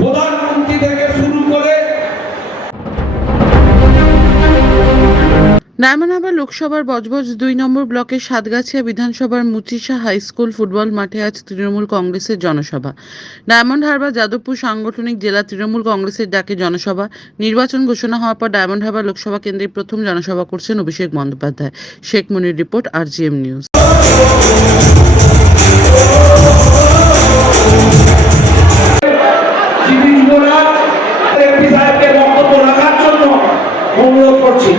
প্রধানমন্ত্রী থেকে শুরু করে ডায়মন্ড হারবার লোকসভার বজবজ ২ নম্বর ব্লকের সাতগাছিয়া বিধানসভার মুচিসা হাই স্কুল ফুটবল মাঠে আজ তৃণমূল কংগ্রেসের জনসভা। ডায়মন্ড হারবার যাদবপুর সাংগঠনিক জেলা তৃণমূল কংগ্রেসের ডাকে জনসভা। নির্বাচন ঘোষণা হওয়ার পর ডায়মন্ড হারবার লোকসভা কেন্দ্রে প্রথম জনসভা করছেন অভিষেক বন্দ্যোপাধ্যায়। শেখ মনির রিপোর্ট, RGM নিউজ। বক্তব্য রাখার জন্য অনুরোধ করছি।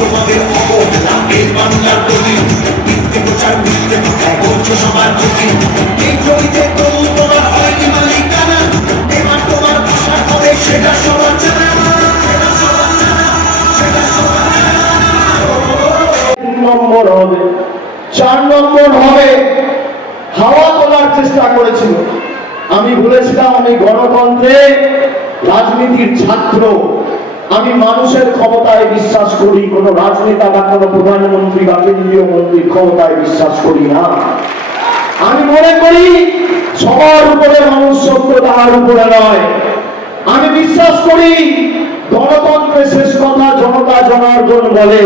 তোমাদের অবহেলা এই বাংলার প্রতি মিথ্যে প্রচার মিথ্যে কথায় করছো সবার প্রতি। এই জমিতে তবু তোমার হয়নি মালিকানা, এবার তোমার ভাষা হবে সেটা সবার জানা। নম্বর হবে, 4 নম্বর হবে হাওয়া তোলার চেষ্টা করেছিল। আমি বলেছিলাম আমি গণতন্ত্রে রাজনীতির ছাত্র, আমি মানুষের ক্ষমতায় বিশ্বাস করি, কোন রাজনেতা বা কোন প্রধানমন্ত্রী বা কেন্দ্রীয় মন্ত্রীর ক্ষমতায় বিশ্বাস করি না। আমি মনে করি সবার উপরে মানুষ সত্য, তাহার উপরে নয়। আমি বিশ্বাস করি গণতন্ত্রের শেষ কথা জনতা জনার্দন বলে।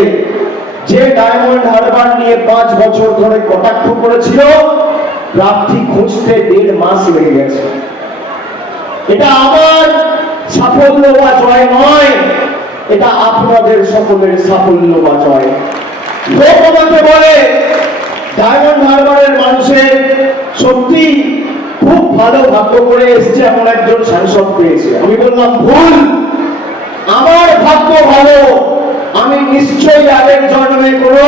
যে ডায়মন্ড হারবার নিয়ে 5 বছর ধরে কটাক্ষ করেছিল, প্রার্থী খুঁজতে 1.5 মাস লেগে গেছে। এটা আমার সাফল্য বা জয় নয়, এটা আপনাদের সকলের সাফল্য বা জয়। লোক আমাকে বলে ডায়মন্ড হারবারের মানুষের সত্যি খুব ভালো ভাগ্য করে এসছে, এমন একজন সাংসদ পেয়েছে। আমি বললাম ভুল, আমার ভাগ্য ভালো। আমি নিশ্চয়ই আগের জন্মে কোনো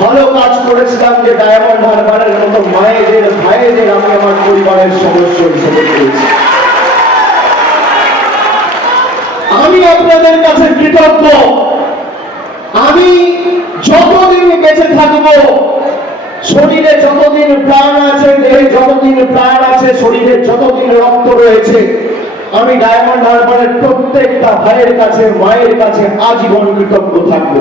ভালো কাজ করেছিলাম যে ডায়মন্ড হারবারের মতো মায়েদের ভাইদের আমি আমার পরিবারের সদস্য হিসেবে পেয়েছি। আমি আপনাদের কাছে কৃতজ্ঞ। আমি যতদিন বেঁচে থাকব, শরীরে যতদিন প্রাণ আছে, দেহে যতদিন প্রাণ আছে, শরীরে যতদিন রক্ত রয়েছে, আমি ডায়মন্ড হারবারের প্রত্যেকটা ভাইয়ের কাছে, মায়ের কাছে আজীবন কৃতজ্ঞ থাকব।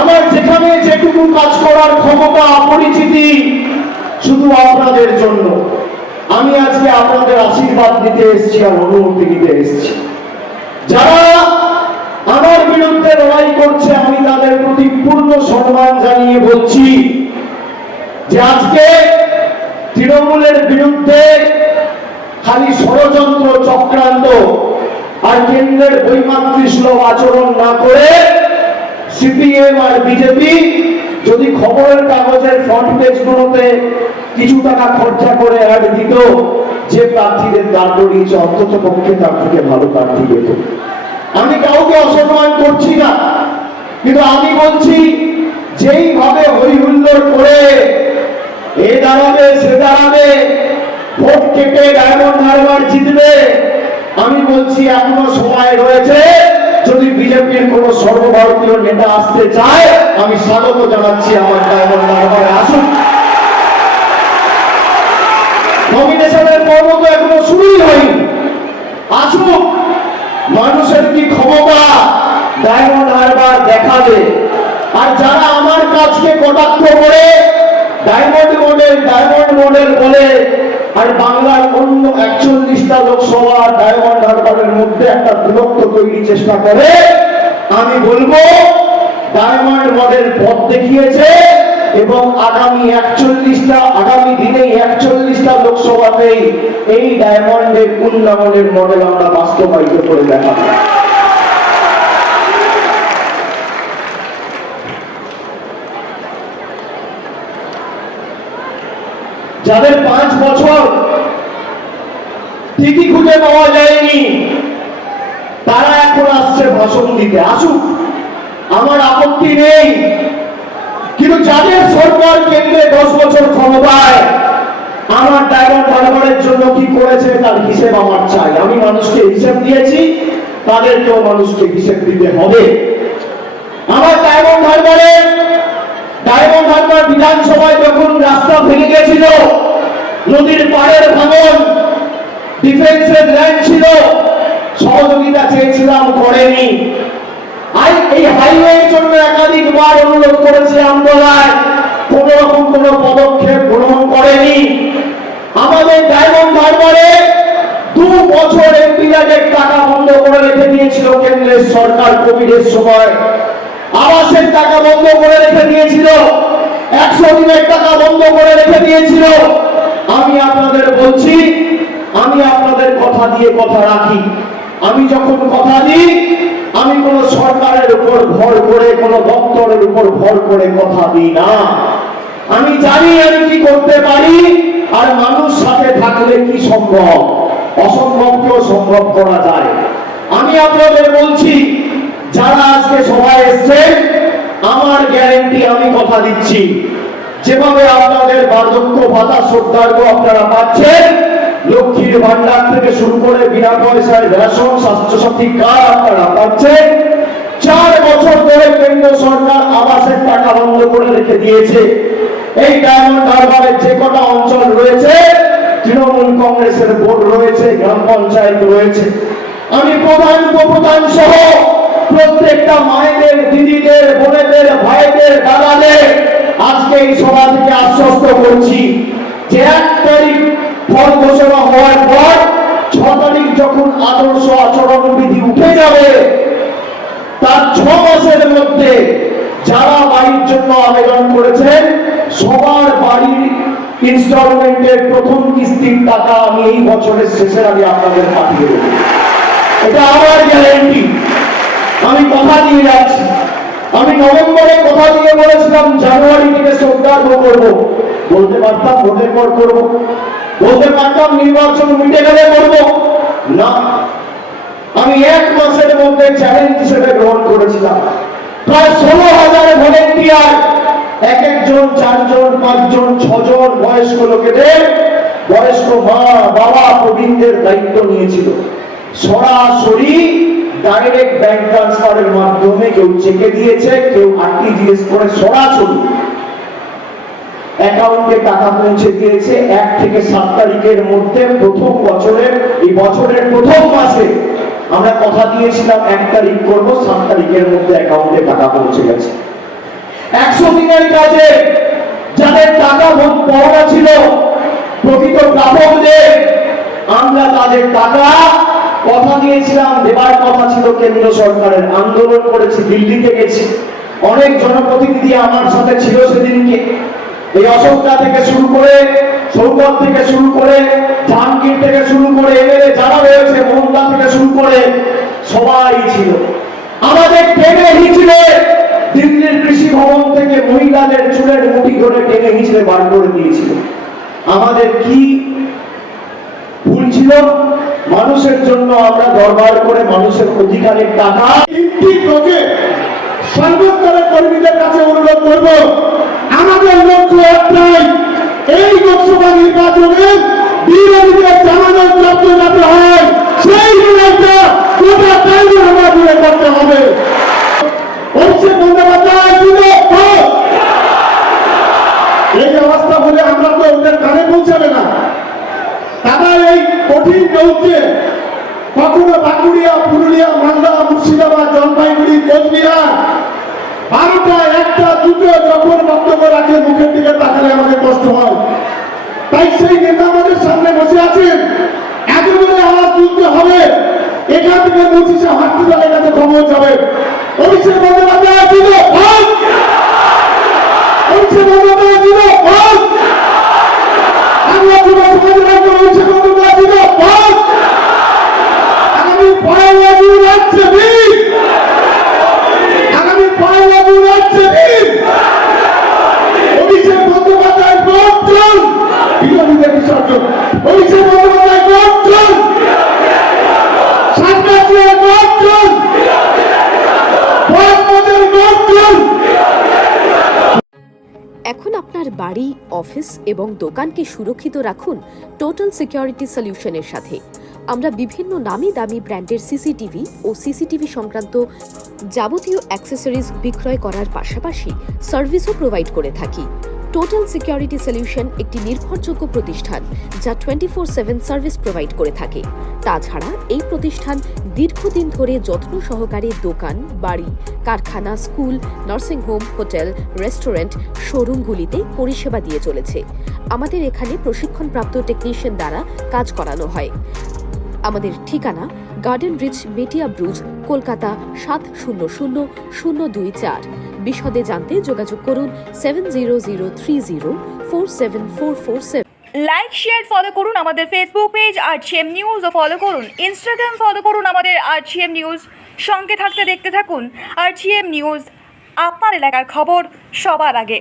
আমার যেখানে যেটুকু কাজ করার ক্ষমতা, অপরিচিতি, শুধু আপনাদের জন্য। আমি আজকে আপনাদের আশীর্বাদ দিতে এসেছি আর অনুমতি দিতে এসেছি। যারা আমার বিরুদ্ধে লড়াই করছে, আমি তাদের প্রতি পূর্ণ সম্মান জানিয়ে বলছি যে আজকে তৃণমূলের বিরুদ্ধে খালি ষড়যন্ত্র, চক্রান্ত আর কেন্দ্রের বৈমাতৃসুলভ আচরণ না করে সিপিএম আর বিজেপি যদি খবরের কাগজের ফ্রন্ট পেজগুলোতে কিছু টাকা খরচা করে অ্যাড দিত, যে প্রার্থীদের দাঁড় করিয়েছে অন্তত পক্ষে তার থেকে ভালো প্রার্থী পেত। আমি কাউকে অসম্মান করছি না, কিন্তু আমি বলছি যেইভাবে হই হুল্লোড় করে এ দাঁড়াবে সে দাঁড়াবে, ভোট কেটে ডায়মন্ড হারবার জিতবে, আমি বলছি এখনো সময় রয়েছে। যদি বিজেপির কোন সর্বভারতীয় নেতা আসতে চায়, আমি স্বাগত জানাচ্ছি, আমার ডায়মন্ড হারবারে আসুন। নমিনেশনের পর্ব তো এখনো শুরুই হয়নি, আসুক। মানুষের কি ক্ষমতা ডায়মন্ড হারবার দেখাবে। আর যারা আমার কাজকে কটাক্ষ করে ডায়মন্ড মডেল বলে, আর বাংলার অন্য 41টা লোকসভা ডায়মন্ড হারবারের মধ্যে একটা দূরত্ব তৈরির চেষ্টা করে, আমি বলবো ডায়মন্ড মডেল পথ দেখিয়েছে, এবং আগামী দিনে 41টা লোকসভাতেই এই ডায়মন্ডের উন্নয়নের মডেল আমরা বাস্তবায়িত করে দেখাবো। যাদের 5 বছর ঠিকই খুঁজে পাওয়া যায়নি তারা এখন আসছে ভাষণ দিতে, আসুক, আমার আপত্তি নেই। কিন্তু যাদের সরকার কেন্দ্রে 10 বছর ক্ষমতায়, আমার ডায়মন্ড হারবারের জন্য কি করেছে তার হিসেব আমার চাই। আমি মানুষকে হিসেব দিয়েছি, তাদেরকেও মানুষকে হিসেব দিতে হবে। আমার ডায়মন্ড হারবার বিধানসভায় যখন রাস্তা ভেঙে গেছিল, নদীর পাড়ের ভাঙন, ডিফেন্সের ল্যান্ড ছিল, সহযোগিতা চেয়েছিলাম, করেনি। এই হাইওয়ের জন্য একাধিকবার অনুরোধ করেছি আমতলায়, কোন রকম কোন পদক্ষেপ গ্রহণ করেনি। আমাদের ডায়মন্ড হারবারে 2 বছর এমপিআরের টাকা বন্ধ করে রেখে দিয়েছিল কেন্দ্রের সরকার কোভিডের সময়। আবাসের টাকা বন্ধ করে রেখে দিয়েছিল, 100 দিনের টাকা বন্ধ করে রেখে দিয়েছিল। আমি আপনাদের বলছি, আমি আপনাদের কথা দিয়ে কথা রাখি। আমি যখন কথা দিই, আমি কোন সরকারের উপর ভর করে, কোন দপ্তরের উপর ভর করে কথা দিই না। আমি জানি আমি কি করতে পারি, আর মানুষ সাথে থাকলে কি সম্ভব, অসম্ভবকেও সম্ভব করা যায়। আমি আপনাদের বলছি, যারা আজকে সবাই এসছেন, আমার গ্যারেন্টি, আমি কথা দিচ্ছি, যেভাবে আপনাদের বার্ধক্য ভাতা শ্রদ্ধার্ঘ্য আপনারা পাচ্ছেন, লক্ষ্মীর ভান্ডার থেকে শুরু করে বিনা পয়সায় রেশন, স্বাস্থ্যসাথী কার্ড আপনারা পাচ্ছেন। 4 বছর ধরে কেন্দ্র সরকার আবাসের টাকা বন্ধ করে রেখে দিয়েছে। এই ডায়মন্ড হারবারের যে কটা অঞ্চল রয়েছে, তৃণমূল কংগ্রেসের বোর্ড রয়েছে, গ্রাম পঞ্চায়েত রয়েছে। আমি প্রধান উপপ্রধান সহ প্রত্যেকটা মায়েদের, দিদিদের, বোনেদের, ভাইদের, দাদাদের আজকে এই সভা থেকে আশ্বস্ত করছি যে 1 তারিখ ফল ঘোষণা হওয়ার পর 6 তারিখ যখন আদর্শ আচরণবিধি উঠে যাবে, তার 6 মাসের মধ্যে যারা বাড়ির জন্য আবেদন করেছেন, সবার বাড়ির ইনস্টলমেন্টের প্রথম কিস্তির টাকা আমি এই বছরের শেষের আগে আপনাদের পাঠিয়ে দেব। এটা আমার গ্যারেন্টি, আমি কথা দিয়ে যাচ্ছি। আমি নভেম্বরে কথা দিয়ে বলেছিলাম জানুয়ারি থেকে শ্রদ্ধার্ঘ্য করব, বলতে পারতাম ভোটের পর করব, বলতে পারতাম নির্বাচন মিটে গেলে করব না। আমি 1 মাসের মধ্যে চ্যালেঞ্জ হিসেবে গ্রহণ করেছিলাম। প্রায় 16,000 ভলেন্টিয়ার, এক একজন 4 জন, 5 জন, 6 জন বয়স্ক লোকেদের, বয়স্ক মা বাবা প্রবীণদের দায়িত্ব নিয়েছিল। সরাসরি ডাইরেক্ট ব্যাংক ট্রান্সফারের মাধ্যমে, কেউ চেকে দিয়েছে, কেউ আরটিজিএস করে সরাসরি অ্যাকাউন্টে টাকা পৌঁছে দিয়েছে। 1 থেকে 7 তারিখের মধ্যে প্রথম বছরের, এই বছরের প্রথম মাসে আমরা কথা দিয়েছিলাম 1 তারিখ করব, 7 তারিখের মধ্যে অ্যাকাউন্টে টাকা পৌঁছে গেছে। 100 দিনের কাজে যাদের টাকা পাওয়া ছিল, প্রকৃত প্রাপকদের, আমরা তাদের টাকা কথা দিয়েছিলাম, দেবার কথা ছিল কেন্দ্র সরকারের। আন্দোলন করেছি, দিল্লিতে গেছি, অনেক জনপ্রতিনিধি আমার সাথে ছিল সেদিনকে। এই অশোকদা থেকে শুরু করে, সৌগত থেকে শুরু করে, জাহাঙ্গীর থেকে শুরু করে, এমএলএ যারা রয়েছে, মোহনদা থেকে শুরু করে, সবাই ছিল। আমাদের টেনে হিঁচড়ে দিল্লির কৃষি ভবন থেকে মহিলাদের চুলের মুঠি ধরে টেনে হিঁচড়ে বার করে দিয়েছিল। আমাদের কি ভুল ছিল? মানুষের জন্য আমরা দরবার করে মানুষের অধিকারের টাকা। সর্বস্তরের কর্মীদের কাছে অনুরোধ করব, আমাদের লক্ষ্য একটাই, এই লোকসভা নির্বাচনে বিরোধীদের জামানত জব্দ যাতে হয়, সেই লড়াইটা গোটা টাইমে আমরা দূরে করতে হবে। অভিষেক বন্দ্যোপাধ্যায় এই অবস্থা হলে আমরা তো ওদের কানে পৌঁছাবে না। তারা এই কঠিন দৌড়ে কখনো বাঁকুড়িয়া, পুরুলিয়া, মালদা, মুর্শিদাবাদ, জলপাইগুড়ি, কোচবিহার 12টা, 1টা, 2টো যখন বক্তব্য রাখে, মুখের দিকে তাকালে আমাদের কষ্ট হয়। তাই সেই নেতা আমাদের সামনে বসে আছেন, এত বলে আওয়াজ তুলতে হবে, এখান থেকে 25 হাসপাতালের কাছে খবর যাবে। অভিষেক বন্দ্যোপাধ্যায় অভিষেক বন্দ্যোপাধ্যায় জিন্দাবাদ। বাংলা যুব সমাজের একজন অভিষেক বন্দ্যোপাধ্যায় জিন্দাবাদ। আগামী 1 জুন আসছে দিন, আগামী 1 জুন আসছে দিন। অভিষেক বন্দ্যোপাধ্যায় গর্জন, বিরোধীদের বিসর্জন। অভিষেক বন্দ্যোপাধ্যায় গর্জন, সাতগাছিয়ার গর্জন, বজবজের গর্জন। এখন আপনার বাড়ি, অফিস এবং দোকানকে সুরক্ষিত রাখুন টোটাল সিকিউরিটি সলিউশনের সাথে। আমরা বিভিন্ন নামি দামি ব্র্যান্ডের সিসিটিভি ও সিসিটিভি সংক্রান্ত যাবতীয় অ্যাক্সেসরিজ বিক্রয় করার পাশাপাশি সার্ভিসও প্রোভাইড করে থাকি। টোটাল সিকিউরিটি সলিউশন একটি নির্ভরযোগ্য প্রতিষ্ঠান যা 24/7 সার্ভিস প্রোভাইড করে থাকে। তাছাড়া এই প্রতিষ্ঠান দীর্ঘদিন ধরে যত্ন সহকারে দোকান, বাড়ি, কারখানা, স্কুল, নার্সিংহোম, হোটেল, রেস্টুরেন্ট, শোরুমগুলিতে পরিষেবা দিয়ে চলেছে। আমাদের এখানে প্রশিক্ষণপ্রাপ্ত টেকনিশিয়ান দ্বারা কাজ করানো হয়। আমাদের ঠিকানা গার্ডেন রিচ, মেটিয়া ব্রুজ, কলকাতা 700024। বিশদে জানতে যোগাযোগ করুন 7003047447। লাইক, শেয়ার, ফলো করুন আমাদের ফেসবুক পেজ আরটিএম নিউজ ও ফলো করুন ইনস্টাগ্রাম, ফলো করুন আমাদের আরটিএম নিউজ। সঙ্গে থাকতে দেখতে থাকুন আরটিএম নিউজ, আপনার এলাকার খবর সবার আগে।